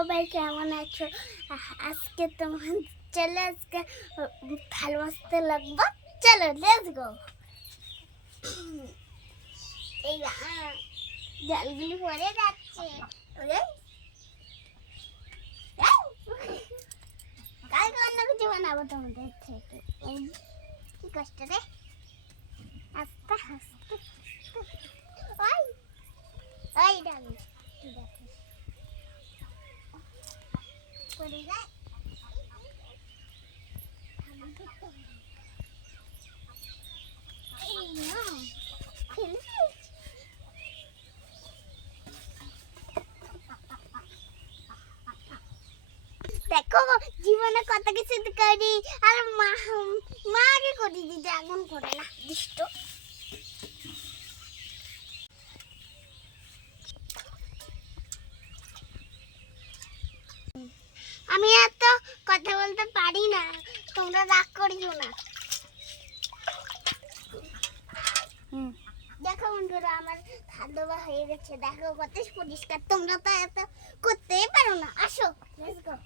সবাই কেমন আছো? আজকে তোমার চলে আজকে ভালোবাসতে লাগবো। চলো লেটস গো। এই জলগুলি পড়ে যাচ্ছে। কালকে অন্য কিছু বানাবো তোমাদের থেকে। কি কষ্ট রে, আস্তে আস্তে ওই ওই ডালি পড়ে যায়। এই না দেখো জীবনে কত কিছু করি, আর মাকে করি দিতে এমন করে না দুষ্ট। আমি এত কথা বলতে পারি না, তোমরা রাগ করিও না। দেখো বন্ধুরা, আমার খাদ্যবা হয়ে গেছে, দেখো কত পরিষ্কার। তোমরা তো এত করতেই পারো না। আসো লেটস গো।